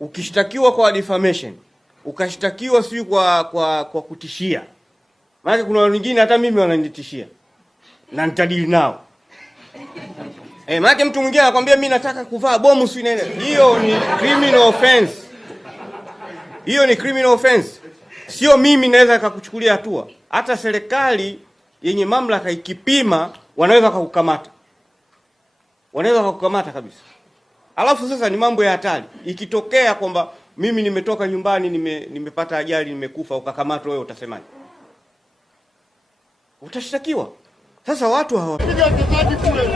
ukishtakiwa kwa defamation, ukashtakiwa sio kwa kutishia. Maana kuna wengine hata mimi wananitishia na nitadili nao. Maana mtu mwingine anakuambia mimi nataka kuvaa bomu sio nene. Hiyo ni criminal offense. Hiyo ni criminal offense. Sio mimi naweza kukuchukulia hatua. Hata serikali yenye mamlaka ikipima wanaweza kukukamata. Wanaweza kukukamata kabisa. Alafu sasa ni mambo ya hatari. Ikitokea kwamba mimi nimetoka nyumbani nimepata ajali nimekufa ukakamatwa wewe utasemaje? Utashtakiwa. Sasa watu hawapiga wachezaji kule.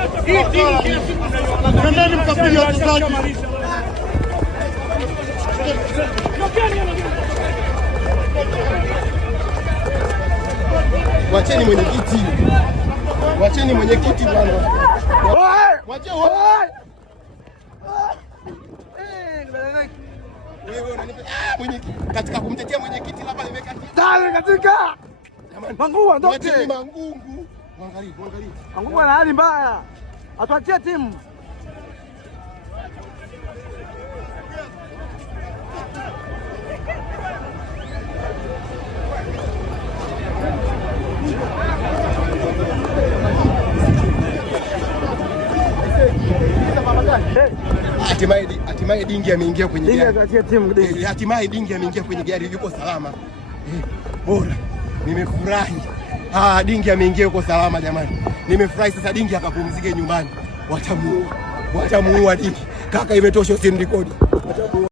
Nendeni mkapiga wachezaji. Wacheni mwenyekiti. Wacheni mwenyekiti bwana. Wacheni. Wewe unanipa mwenyekiti. Katika kumtetea mwenyekiti hapa nimekati. Dale katika. Mangungu ndio. Wacheni Mangungu. Mwangalie. Mangungu ana hali mbaya. Atuachie timu. Hatimaye Dingi ameingia kwenye gari. Atuachie timu Dingi. Hatimaye Dingi ameingia kwenye gari yuko salama. Bora. Nimefurahi. Dingi ameingia yuko salama jamani. Nimefurahi sasa Dingi akapumzike nyumbani. Watamuua Dingi. Kaka imetosha usimrekodi.